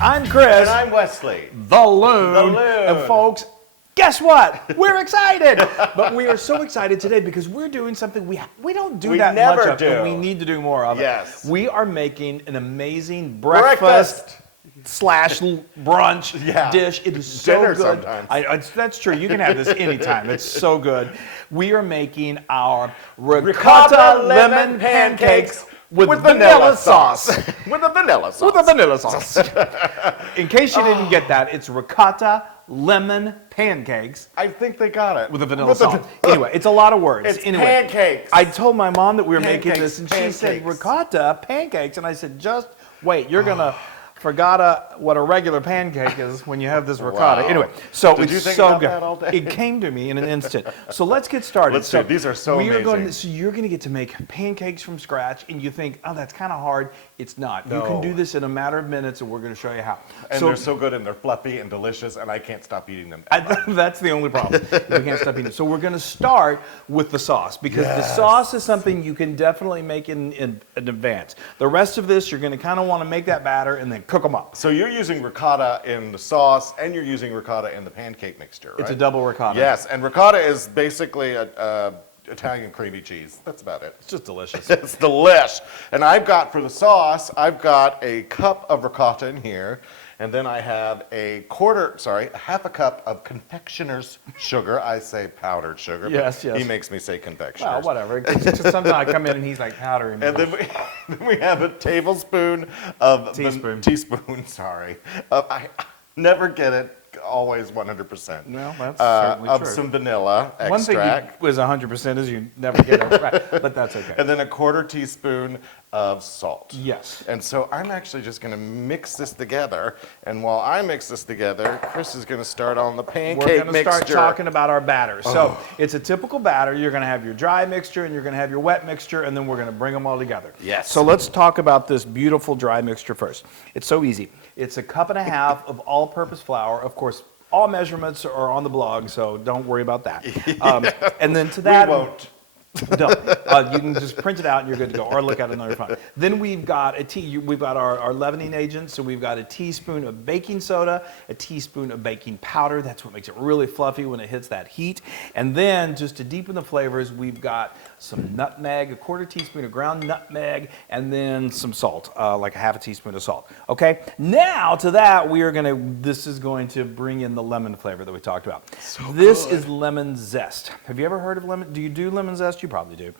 I'm Chris. And I'm Wesley. The Loon. The Loon. And folks, guess what? We're excited. But we are so excited today because we're doing something we don't do that much of, but we need to do more of it. Yes. We are making an amazing breakfast. Slash brunch dish. It is so Dinner good. Sometimes. That's true. You can have this anytime. It's so good. We are making our ricotta lemon pancakes with vanilla sauce. With a vanilla sauce. With a vanilla sauce. In case you didn't get that, it's ricotta lemon pancakes. I think they got it. With a vanilla sauce. Anyway, it's a lot of words. It's anyway, pancakes. I told my mom that we were making Pancakes, this, and she said pancakes. Ricotta pancakes, and I said, just wait, you're gonna forgot what a regular pancake is when you have this ricotta. Wow. Anyway, so Did it's you think so about good. that all day? It came to me in an instant. So let's get started. Let's do it. These are so amazing. So you're going to get to make pancakes from scratch, and you think, oh, that's kind of hard. It's not. No. You can do this in a matter of minutes, and we're going to show you how. And they're so good, and they're fluffy and delicious, and I can't stop eating them. That's the only problem. You can't stop eating it. So we're going to start with the sauce, because the sauce is something you can definitely make in advance. The rest of this, you're going to kind of want to make that batter and then cook them up. So you're using ricotta in the sauce, and you're using ricotta in the pancake mixture, right? It's a double ricotta. Yes, and ricotta is basically a Italian creamy cheese. That's about it. It's just delicious. It's delish. And I've got, for the sauce, I've got a cup of ricotta in here, and then I have a half a cup of confectioner's sugar. I say powdered sugar. Yes, but yes. He makes me say confectioner's. Well, whatever. Sometimes I come in and he's like powdering me. And then we have a tablespoon of Teaspoon. Sorry. I never get it always 100%. No, that's certainly of true. some vanilla extract. One thing was 100% is you never get it right, but that's okay. And then a quarter teaspoon of salt. Yes. And so I'm actually just going to mix this together. And while I mix this together, Chris is going to start on the pancake mixture. We're going to start talking about our batter. So it's a typical batter. You're going to have your dry mixture and you're going to have your wet mixture, and then we're going to bring them all together. Yes. So let's talk about this beautiful dry mixture first. It's so easy. It's a cup and a half of all-purpose flour. Of course, all measurements are on the blog, so don't worry about that. And then to that, We won't. Don't. You can just print it out and you're good to go, or look at it on your phone. Then we've got we've got our leavening agent, so we've got a teaspoon of baking soda, a teaspoon of baking powder. That's what makes it really fluffy when it hits that heat. And then just to deepen the flavors, we've got some nutmeg, a quarter teaspoon of ground nutmeg, and then some salt, like a half a teaspoon of salt. Okay. Now to that, this is going to bring in the lemon flavor that we talked about. This is lemon zest. Have you ever heard of lemon? Do you do lemon zest? You probably do.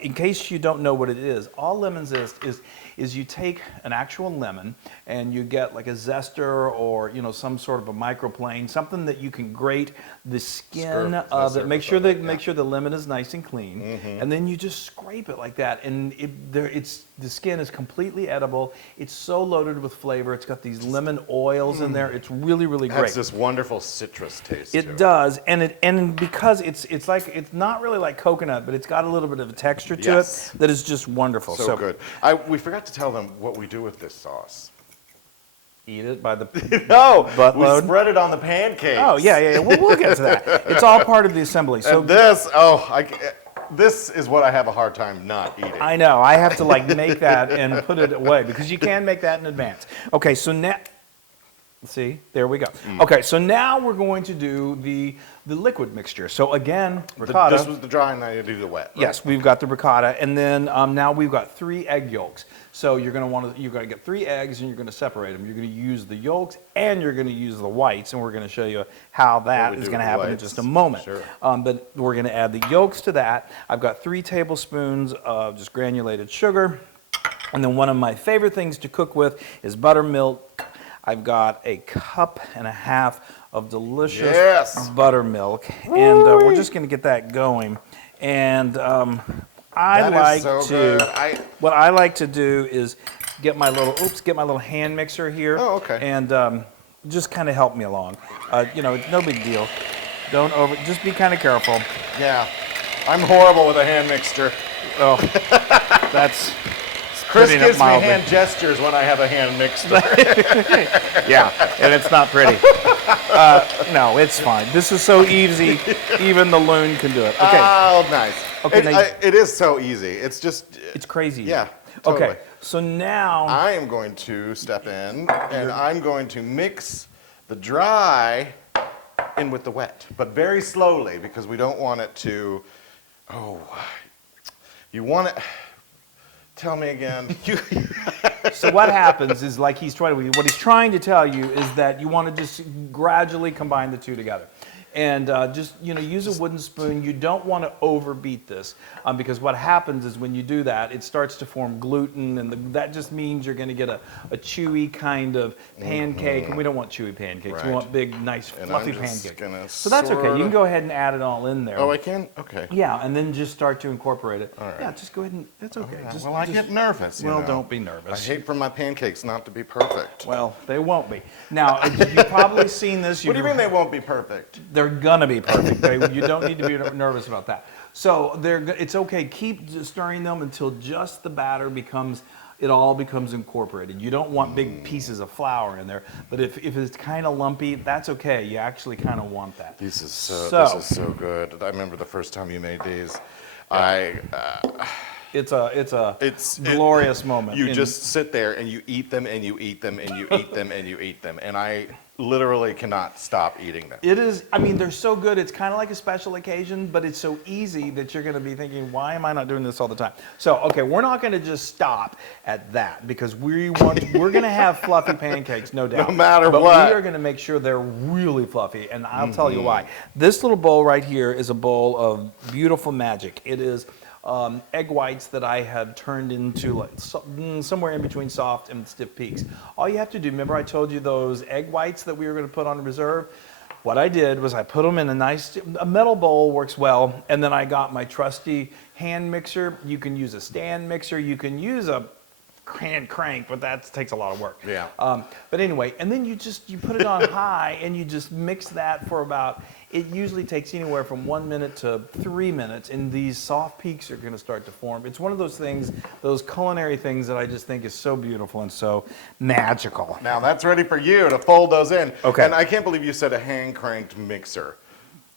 In case you don't know what it is, all lemon zest is you take an actual lemon and you get like a zester or some sort of a microplane, something that you can grate the skin of it, make sure the lemon is nice and clean, and then you just scrape it like that, and the skin is completely edible. It's so loaded with flavor. It's got these lemon oils in there. It's really, really great. It has this wonderful citrus taste. It does, and because it's not really like coconut, but it's got a little bit of a texture to it that is just wonderful. So good. We forgot to tell them what we do with this sauce. Eat it by the we spread it on the pancakes. Oh yeah. We'll get to that. It's all part of the assembly. So and this is what I have a hard time not eating. I know. I have to make that and put it away because you can make that in advance. Okay, so now. See, there we go. Okay, so now we're going to do the liquid mixture. So again, ricotta. This was the dry, and now you do the wet. Right? Yes, we've got the ricotta, and then now we've got 3 egg yolks. So you're going to get 3 eggs, and you're going to separate them. You're going to use the yolks, and you're going to use the whites, and we're going to show you how that is going to happen in just a moment. Sure. But we're going to add the yolks to that. I've got 3 tablespoons of just granulated sugar, and then one of my favorite things to cook with is buttermilk. I've got a cup and a half of delicious buttermilk, and we're just going to get that going. And what I like to do is get my little hand mixer here. Oh, okay. And just kind of help me along. It's no big deal. Just be kind of careful. Yeah, I'm horrible with a hand mixture. Oh, that's. Chris gives me hand gestures when I have a hand mixer. Yeah, and it's not pretty. No, it's fine. This is so easy, even the Loon can do it. Okay. Oh, nice. Okay, it is so easy. It's just... It's crazy. Yeah, totally. Okay, So now I am going to step in and I'm going to mix the dry in with the wet, but very slowly because we don't want it to, you want it, tell me again. So what happens is, like what he's trying to tell you is that you want to just gradually combine the two together. And just, use a wooden spoon. You don't want to overbeat this because what happens is when you do that, it starts to form gluten, and that just means you're going to get a chewy kind of pancake. And we don't want chewy pancakes. We Right. want big, nice, And fluffy I'm just pancakes. So that's okay. You sorta- can go ahead and add it all in there. Oh, I can? Okay. Yeah, and then just start to incorporate it. All right. Yeah, just go ahead and, it's okay. Yeah, Just- well, I just- get nervous. Well, know. don't be I nervous. hate for my pancakes not to be perfect. Well, they won't be. Now, you've probably seen this. What do you mean they won't be perfect? They're gonna be perfect. You don't need to be nervous about that. So it's okay. Keep stirring them until just the batter it all becomes incorporated. You don't want big pieces of flour in there, but if it's kind of lumpy, that's okay. You actually kind of want that. This is so good. I remember the first time you made these. It's a glorious moment. You just sit there and you eat them and you eat them and you eat them and you eat them, and I literally cannot stop eating them. It is, they're so good. It's kind of like a special occasion, but it's so easy that you're going to be thinking, why am I not doing this all the time? So, okay, we're not going to just stop at that because we're going to have fluffy pancakes, no doubt. No matter but what. we are going to make sure they're really fluffy, and I'll tell you why. This little bowl right here is a bowl of beautiful magic. It is egg whites that I have turned into somewhere in between soft and stiff peaks. All you have to do, remember I told you those egg whites that we were going to put on reserve? What I did was I put them in a metal bowl works well, and then I got my trusty hand mixer. You can use a stand mixer. You can use a hand crank, but that takes a lot of work. Yeah. But anyway, and then you put it on high and you just mix that for it usually takes anywhere from 1 minute to 3 minutes, and these soft peaks are going to start to form. It's one of those things, those culinary things that I just think is so beautiful and so magical. Now that's ready for you to fold those in. Okay. And I can't believe you said a hand cranked mixer.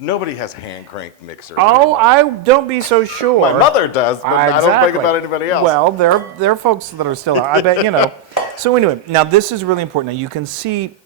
Nobody has hand cranked mixers. Oh, I don't be so sure. My mother does, but I don't think about anybody else. Well, there are folks that are still out. I bet. So anyway, now this is really important. Now you can see,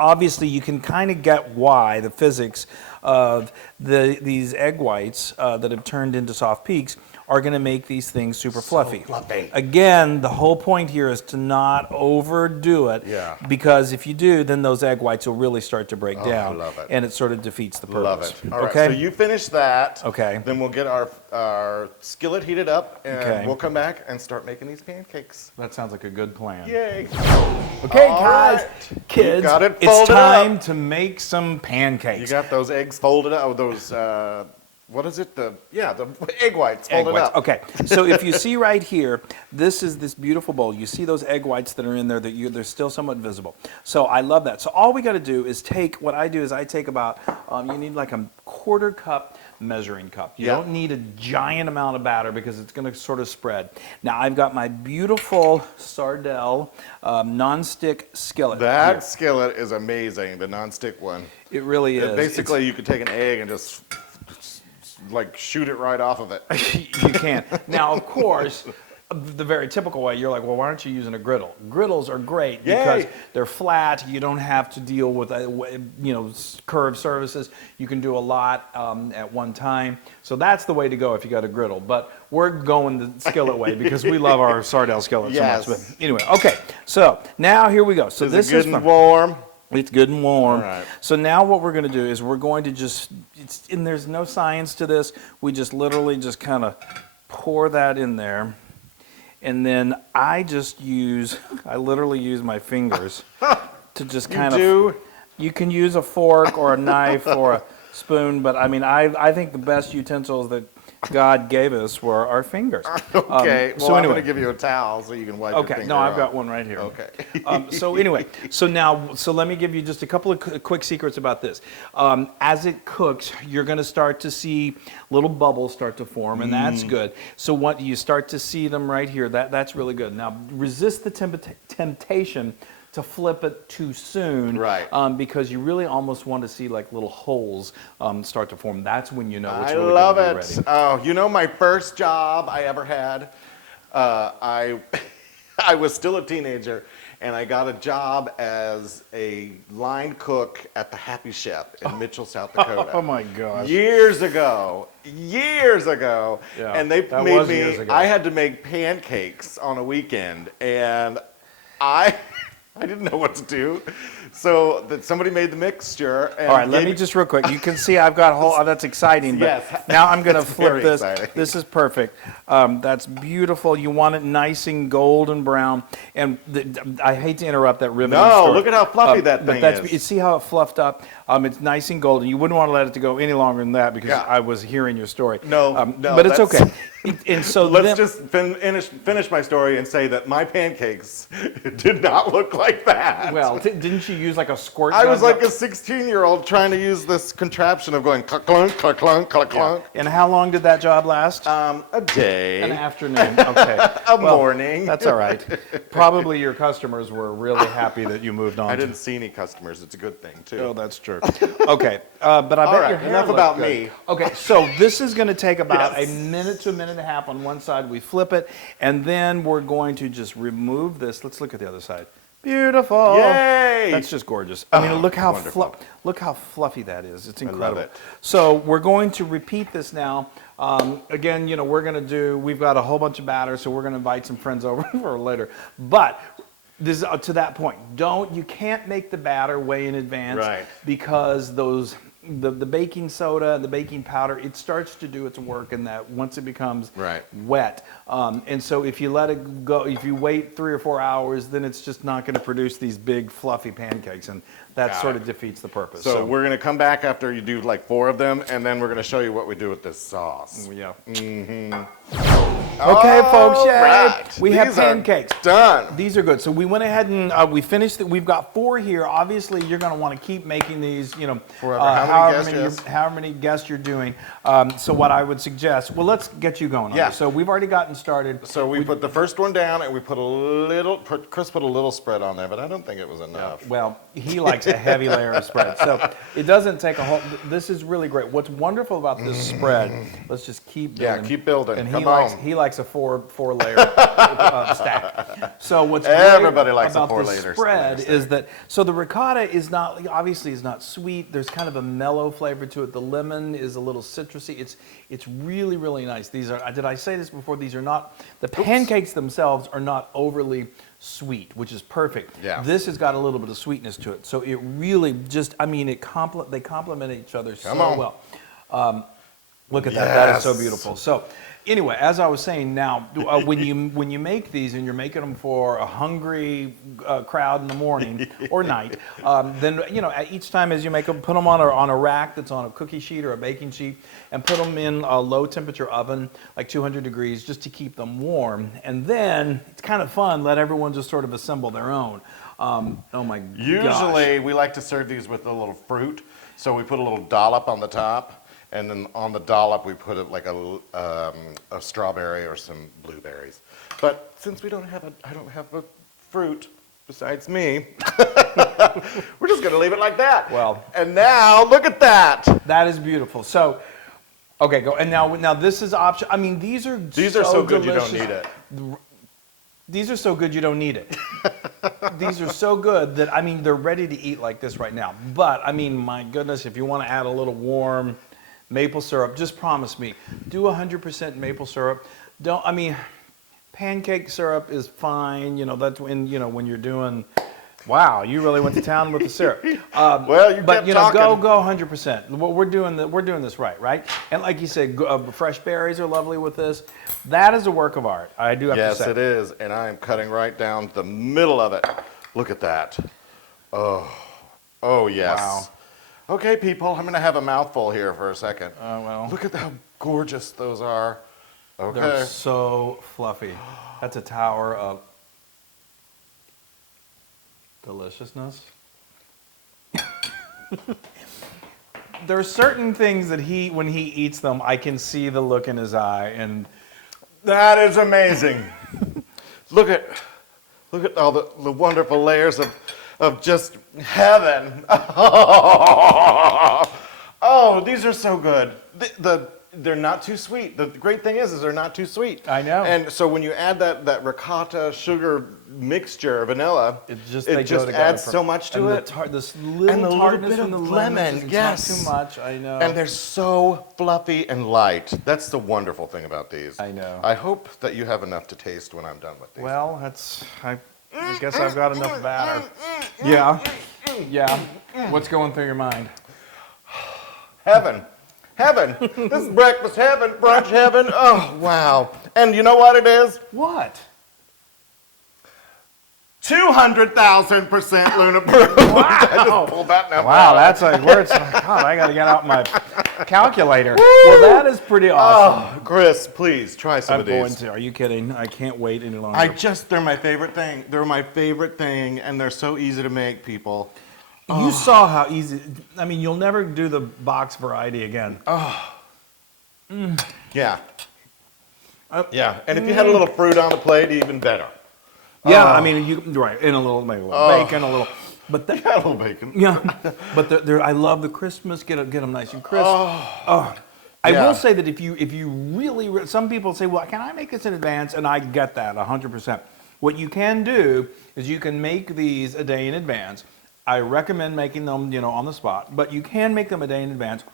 obviously, you can kind of get why the physics of these egg whites that have turned into soft peaks are going to make these things super fluffy. fluffy. Again, the whole point here is to not overdo it. Yeah. Because if you do, then those egg whites will really start to break down. I love it. And it sort of defeats the purpose. Love it. All right, okay. so you finish that. Okay. Then we'll get our skillet heated up, and Okay. we'll come back and start making these pancakes. That sounds like a good plan. Yay. Okay, All guys, right. kids, Got it it's folded time up. to make some You pancakes. got those eggs folded up, those, what is it? The egg whites Egg folded whites. up. Okay, so if you see right here, this is this beautiful bowl. You see those egg whites that are in there they're still somewhat visible. So I love that. So all we got to do is I take about, you need like a 1/4 cup measuring cup. You Yeah. don't need a giant amount of batter because it's going to sort of spread. Now I've got my beautiful Sardell non-stick skillet. That here. skillet is amazing, the nonstick one. It really is. Basically, you could take an egg and just like shoot it right off of it. You can. Now, of course, the very typical way, you're like, well, why aren't you using a griddle? Griddles are great because Yay. they're flat. You don't have to deal with, curved surfaces. You can do a lot at one time. So that's the way to go if you got a griddle. But we're going the skillet way because we love our Sardell skillet Yes. so much. But anyway, okay. So now here we go. So this Is it good is and fun. warm? It's good and warm. All right. So now what we're going to do is we're going to and there's no science to this. We just literally just kind of pour that in there. And then I literally use my fingers to just kind of. You can use a fork or a knife or a spoon, but I think the best utensils that God gave us were our fingers. Okay, so I'm anyway. going to give you a towel so you can wipe your Okay, finger no, I've off. got one right here. Okay. So anyway, so let me give you just a couple of quick secrets about this. As it cooks, you're going to start to see little bubbles start to form, and that's good. So what you start to see them right here, that's really good. Now, resist the temptation to flip it too soon, Right. Because you really almost want to see like little holes start to form. That's when you know it's I really love gonna be it. ready. Oh, my first job I ever had, I was still a teenager, and I got a job as a line cook at the Happy Chef in Mitchell, South Dakota. Oh my gosh. Years ago. Yeah, And they that made was me, years ago. I had to make pancakes on a weekend, and I didn't know what to do. So somebody made the mixture. And All right, let me just real quick. You can see I've got whole. Oh, that's exciting. But Yes. now I'm going to It's flip very this. exciting. This is perfect. That's beautiful. You want it nice and golden brown. And I hate to interrupt that riveting No, story. look at how fluffy that but thing that's, is. You see how it fluffed up? It's nice and golden. You wouldn't want to let it to go any longer than that because Yeah. I was hearing your story. No, but it's that's- okay. And so Let's then, just finish my story and say that my pancakes did not look like that. well, didn't you use like a squirt I gun? was like a 16-year-old trying to use this contraption of going cluck, clunk, cluck, clunk, cluck, clunk. And how long did that job last? A day. An afternoon. Okay. A morning. That's all right. Probably your customers were really happy that you moved on. I didn't see any customers. It's a good thing, too. Oh, that's true. Okay, but I All bet right, your hair enough looked about good. me. Okay, so this is going to take about Yes. a minute to a minute and a half on one side. We flip it, and then we're going to just remove this. Let's look at the other side. Beautiful. Yay! That's just gorgeous. I mean, look how wonderful. look how fluffy that is. It's love incredible. it. So we're going to repeat this now. Again, we're going to we've got a whole bunch of batter, so we're going to invite some friends over for later. But this to that point, you can't make the batter way in advance, Right. because the baking soda and the baking powder, it starts to do its work in that once it becomes Right. wet. And so if you let it go, if you wait 3 or 4 hours, then it's just not going to produce these big fluffy pancakes, and that Got sort it. of defeats the purpose. So we're going to come back after you do like 4 of them, and then we're going to show you what we do with this sauce. Yeah. All Okay, folks, yay. right. We have These are pancakes. Done. These are good. So we went ahead and we finished. We've got 4 here. Obviously, you're going to want to keep making these. Forever. However many guests you're doing. So what I would suggest. Well, let's get you going. On Yeah. this. So we've already gotten started. So we put the first one down, and we put Chris put a little spread on there, but I don't think it was enough. Well, he likes a heavy layer of spread. So it doesn't take a whole. This is really great. What's wonderful about this spread? Let's just keep building. Yeah, keep building. And Come he on. likes a four layer stack. So what's Everybody great likes a about 4 this layer spread stack. is that the ricotta is not obviously is not sweet. There's kind of a mellow flavor to it. The lemon is a little citrusy. It's really, really nice. These are. Did I say this before? These are not the pancakes themselves are not overly sweet, which is perfect. Yeah. This has got a little bit of sweetness to it. So it really just they complement each other Come so on. well. Look at that. That is so Yes. beautiful. So anyway, as I was saying, now when you make these and you're making them for a hungry crowd in the morning or night, then each time as you make them, put them on a rack that's on a cookie sheet or a baking sheet, and put them in a low temperature oven, like 200 degrees, just to keep them warm. And then it's kind of fun. Let everyone just sort of assemble their own. Oh my gosh. Usually, we like to serve these with a little fruit, so we put a little dollop on the top, and then on the dollop we put it like a strawberry or some blueberries. But since I don't have a fruit besides me, we're just gonna leave it like that. Well. And now look at that. That is beautiful. So, okay, go. And now this is option. I mean, these are So good delicious. you don't need it. These are so good you don't need it. These are so good that they're ready to eat like this right now. But my goodness, if you want to add a little warm maple syrup, just promise me, do 100% maple syrup. Pancake syrup is fine. That's when you're doing. Wow, you really went to town with the syrup. Well, you but kept talking. go 100%. We're doing this right? And like you said, fresh berries are lovely with this. That is a work of art. I do have to Yes, say. it is, and I am cutting right down the middle of it. Look at that. Oh yes. Wow. Okay, people, I'm gonna have a mouthful here for a second. Well, Look at how gorgeous those are. Okay. they're so fluffy. That's a tower of deliciousness. There are certain things that when he eats them, I can see the look in his eye, and That is amazing. Look at all the wonderful layers of just heaven. Oh, these are so good. they're not too sweet. The great thing is they're not too sweet. I know. And so when you add that ricotta sugar mixture, vanilla, It just adds so much to it. This little And the little tartness bit from of the lemon, It's yes. not too much, I know. And they're so fluffy and light. That's the wonderful thing about these. I know. I hope that you have enough to taste when I'm done with these. Well, I guess I've got enough batter. Yeah. Yeah. What's going through your mind? Heaven. Heaven. This is breakfast heaven, brunch heaven. Oh, wow. And you know what it is? What? 200,000% Loon approved. I just pulled that number Wow, out. that's like words. God, I got to get out my calculator. Well, that is pretty awesome. Oh, Chris, please try some I'm of going these. to. Are you kidding? I can't wait any longer. They're my favorite thing. They're my favorite thing, and they're so easy to make, people. You saw how easy. I mean, you'll never do the box variety again. Yeah. Yeah, and if you had a little fruit on the plate, even better. Yeah, I mean, right, and maybe a little bacon, a little. But Yeah, a little bacon. yeah, but I love the Christmas. Get them nice and crisp. I Yeah. will say that if you really, some people say, well, can I make this in advance? And I get that 100%. What you can do is you can make these a day in advance. I recommend making them, on the spot, but you can make them a day in advance.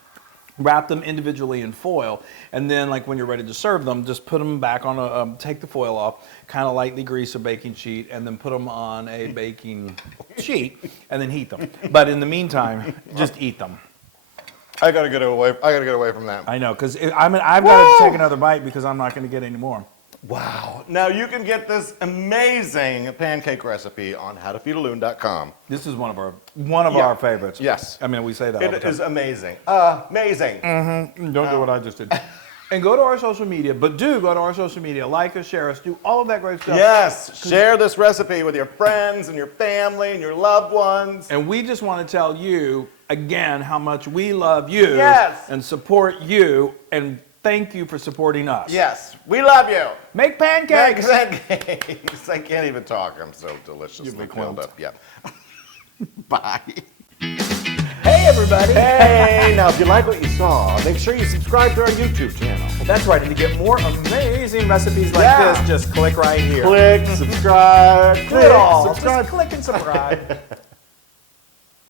Wrap them individually in foil, and then like when you're ready to serve them, just put them back on take the foil off, kind of lightly grease a baking sheet, and then put them on a baking sheet, and then heat them. But in the meantime, just eat them. I gotta get away from that. I know, because I've got to take another bite because I'm not going to get any more. Wow. Now you can get this amazing pancake recipe on howtofeedaloon.com. This is one of our favorites. Yes. I mean, we say that all the It time. is amazing. Amazing. Don't do what I just did. And go to our social media, but do go to our social media. Like us, share us, do all of that great stuff. Yes. Share this recipe with your friends and your family and your loved ones. And we just want to tell you, again, how much we love you. Yes. And support you. And thank you for supporting us. Yes. We love you. Make pancakes. Pancakes. I can't even talk. I'm so deliciously You've been filled clumped. up. Yeah. Bye. Hey, everybody. Hey, now if you like what you saw, make sure you subscribe to our YouTube channel. That's right. And to get more amazing recipes like Yeah. this, just click right here. Click, subscribe, Do it all. subscribe. Just click and subscribe.